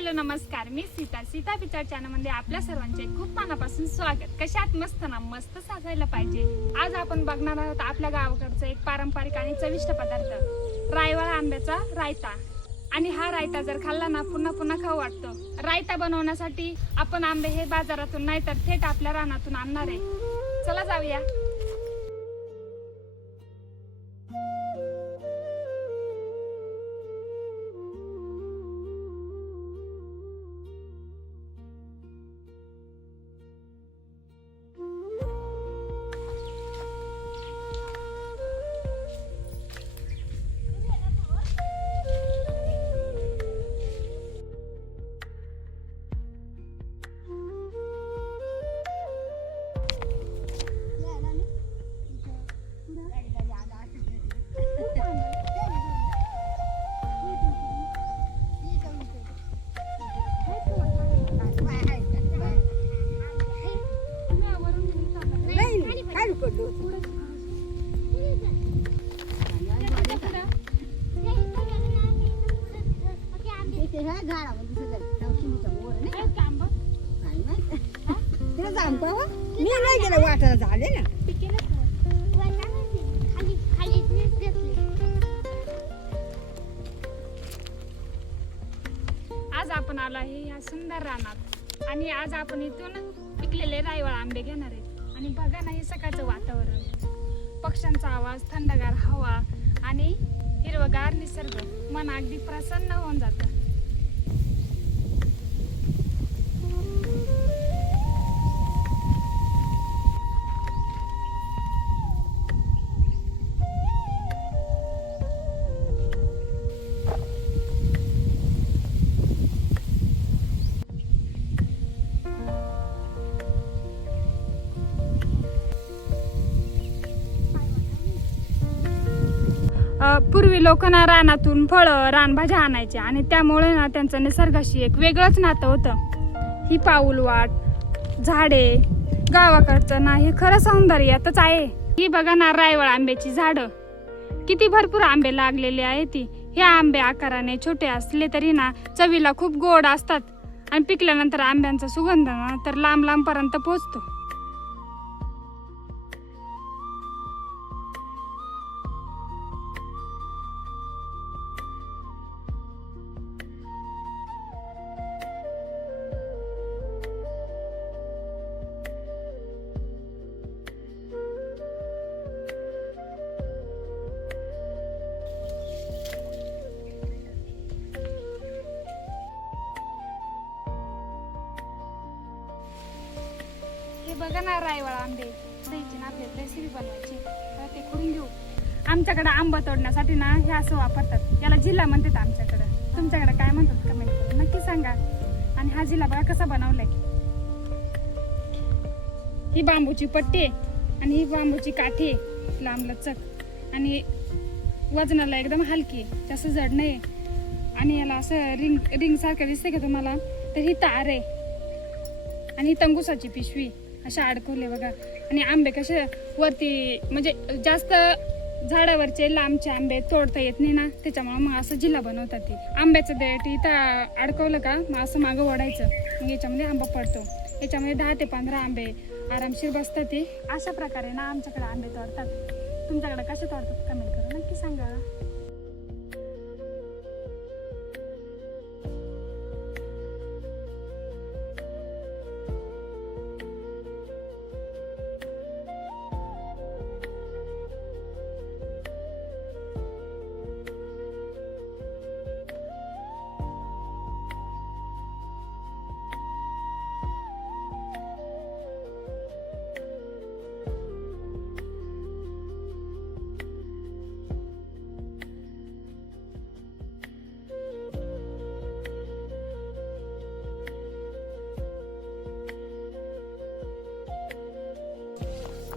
Hello नमस्कार, मी Sita picture channel मध्ये आपल्या सर्वांचे खूप मनापासून स्वागत। कशात मस्त ना मस्त साजायला पाहिजे। आज आपण बघणार आहोत आपल्या गावाकडचा एक पारंपरिक आणि चविष्ट पदार्थ, रायवाळा आंब्याचा रायता। आणि हा रायता जर खाल्ला ना पुन्हा पुन्हा खाऊ वाटतो। रायता बनवण्यासाठी आपण आंबे हे बाजारातून नाही तर थेट आपल्या रानातून आणणार आहे। चला जाऊया। मी नाही गेलं वाटायला झाले ना। आज आपण आलो आहे या सुंदर रानात आणि आज आपण इथून पिकलेले रायवाळा आंबे घेणार आहेत। आणि बघा ना हे सकाळचं वातावरण, पक्ष्यांचा आवाज, थंडगार हवा आणि हिरवगार निसर्ग, मन अगदी प्रसन्न होऊन जातं। पूर्वी लोक ना रानातून फळं रानभाज्या आणायचे आणि त्यामुळे ना त्यांचं निसर्गाशी एक वेगळंच नातं होतं। ही पाऊलवाट, झाडे, गावाकडचं ना हे खरं सौंदर्य यातच आहे। ही बघा ना रायवाळा आंब्याची झाडं, किती भरपूर आंबे लागलेले आहे ती। हे आंबे आकाराने छोटे असले तरी ना चवीला खूप गोड असतात आणि पिकल्यानंतर आंब्यांचा सुगंध ना तर लांब लांब पर्यंत पोहोचतो। हे बघा ना रायवाळा आंबे द्यायचे ना आपल्याला रेसिपी बनवायची तर ते करून घेऊ। आमच्याकडे आंबा तोडण्यासाठी ना हे असं वापरतात, याला जिल्हा म्हणतात आमच्याकडे। तुमच्याकडे काय म्हणतात कमेंट करून नक्की सांगा। आणि हा जिल्हा बघा कसा बनवलाय, ही बांबूची पट्टी आणि ही बांबूची काठी, लांब लचक आणि वजनाला एकदम हलकी, जास्त जड नाही। आणि याला असं रिंग सारखं दिसते का तुम्हाला, तर ही तार आहे आणि ही तंगुसाची पिशवी अशा अडकवले बघा। आणि आंबे कसे वरती म्हणजे जास्त झाडावरचे लांबचे आंबे तोडता येत नाही ना, त्याच्यामुळे मग असं जिल्हा बनवतात ते। आंब्याचं देठ इथं अडकवलं का मग असं मागं ओढायचं, मग याच्यामध्ये आंबा पडतो। याच्यामध्ये 10 ते 15 आंबे आरामशीर बसतात ते। अशा प्रकारे ना आमच्याकडे आंबे तोडतात। तुमच्याकडे कसे तोडतात कमेंट करून नक्की सांगा।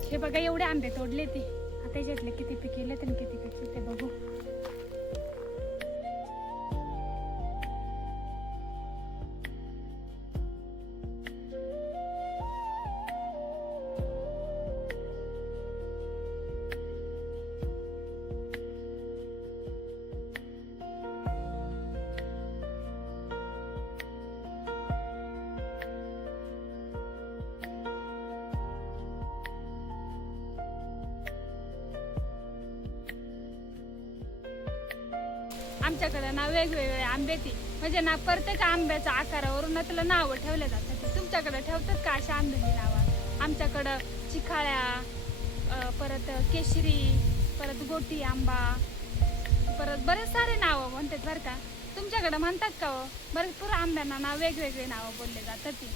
हे बघा एवढे आंबे तोडले ते, आता याच्यातले किती पिकेले आणि किती पिकले ते बघू। आमच्याकडे ना वेगवेगळे आंबे ती म्हणजे ना प्रत्येक आंब्याच्या आकारावरून ना त्याला नावं ठेवले जातात. तुमच्याकडे ठेवतात का अशा आंब्याची नावं? आमच्याकडं चिखाळ्या, परत केशरी, परत गोटी आंबा, परत बरेच सारे नावं म्हणतात बरं का. तुमच्याकडे म्हणतात का हो? भरपूर आंब्यांना ना वेगवेगळे नावं बोलले जातात ती.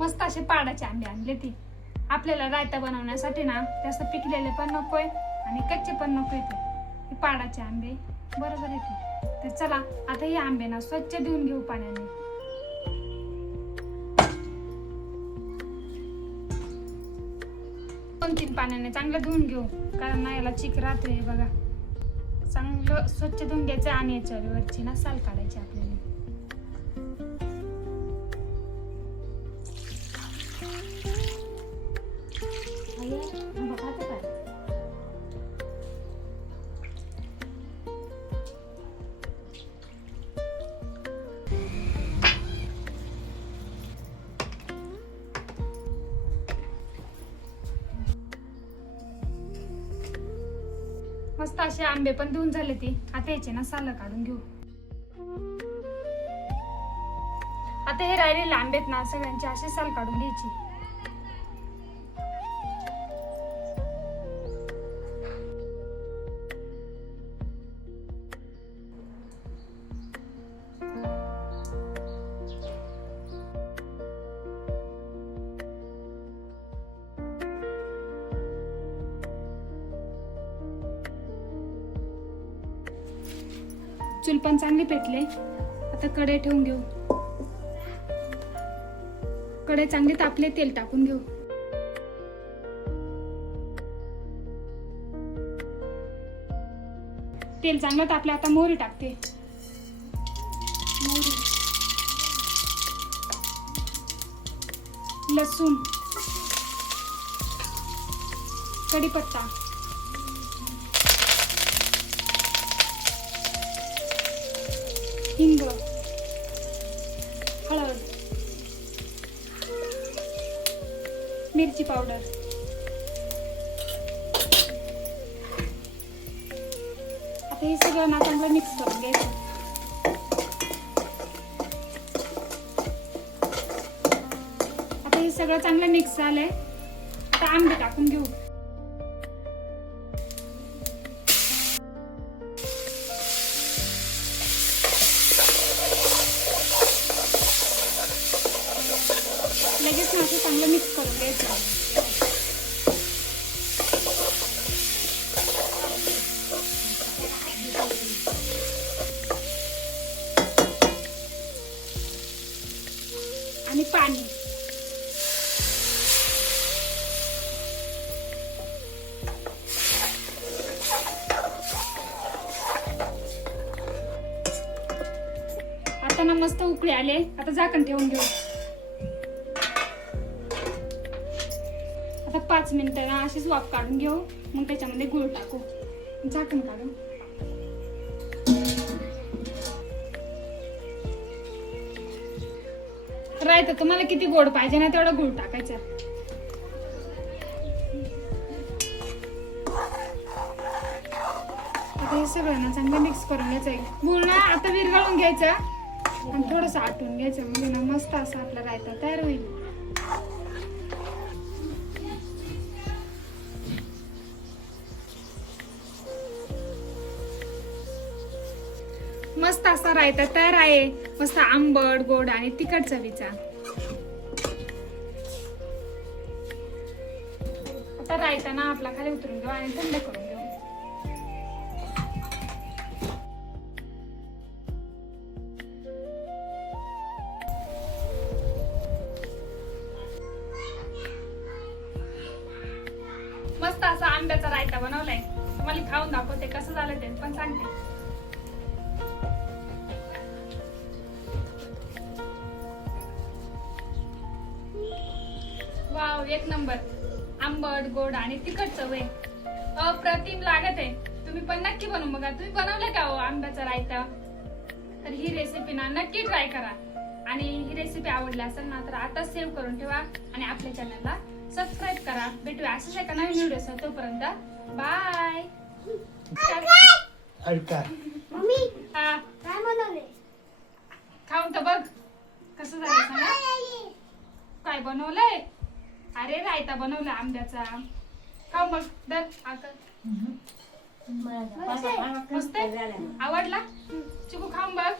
मस्त असे पाडाचे आंबे आणले ती. आपल्याला रायता बनवण्यासाठी ना जास्त पिकलेले पण नकोय आणि कच्चे पण नकोय. ते पाडाचे आंबे बरोबर येते. तर चला आता हे आंबे ना स्वच्छ धुवून घेऊ पाण्याने. 2-3 पाण्याने चांगलं धुवून घेऊ, कारण ना याला चिक राहतोय बघा. चांगलं स्वच्छ धुवून घ्यायचं आणि याच्यावरची ना साल काढायची आपल्याला. मस्त असे आंबे पण धुवून झाले ती. आता याचे ना साल काढून घेऊ. आता हे राहिलेले आंबेत ना सगळ्यांचे असे साल काढून घ्यायची. चूल पण चांगली पेटले. आता कढई ठेवून घेऊ. कढई चांगली तापले, तेल टाकून घेऊ. तेल चांगलं तापले. आता मोहरी टाकते. मोहरी, लसूण, कढीपत्ता, हिंग, हळद, मिरची पावडर, आता हे सगळं ना चांगलं मिक्स करून घ्यायचं. आता हे सगळं चांगलं मिक्स झालंय. आता आंबे टाकून घेऊ. लगेच असं चांगलं मिक्स करून घ्यायचं. आणि पाणी. आता ना मस्त उकळी आले. आता झाकण ठेवून घेऊ. आता 5 मिनिटं ना अशीच वाफ काढून घेऊ. मग त्याच्यामध्ये गूळ टाकू. झाकण काढू. रायता तुम्हाला किती गोड पाहिजे ना तेवढा गूळ टाकायचा. आता हे सगळं ना चांगलं मिक्स करून घ्यायचं. गूळ ना आता विरघळून घ्यायचा आणि थोडंसं आटून घ्यायचं. म्हणजे ना मस्त असा आपला रायता तयार होईल. मस्त असा रायता तयार आहे. मस्त आंबट गोड आणि तिखट चवीचा. आता रायता ना आपला खाली उतरून घेऊ आणि थंड करून घेऊ. मस्त असा आंब्याचा रायता बनवलाय. तुम्हाला खाऊन दाखवते कसं झालं ते पण सांगते. वाव, एक नंबर. आंबट गोड आणि तिखट चव आहे. अप्रतिम लागत आहे. तुम्ही पण नक्की बनवू. बघा तुम्ही बनवलं का हो आंब्याचा रायता? तर ही रेसिपी ना नक्की ट्राय करा. आणि ही रेसिपी आवडली असेल ना तर आता सेव्ह करून ठेवा आणि आपल्या चॅनलला सबस्क्राईब करा. भेटूया अशाच एका नवीन व्हिडिओ. तोपर्यंत बाय. मम्मी हा, काय बनवले? खाऊन तर बघ कसं झालं सांगा. काय बनवलंय? अरे रायता बनवला आंब्याचा. खाऊ मग दर आकर. मस्त आहे? आवडला? चिकू खाऊन बघ.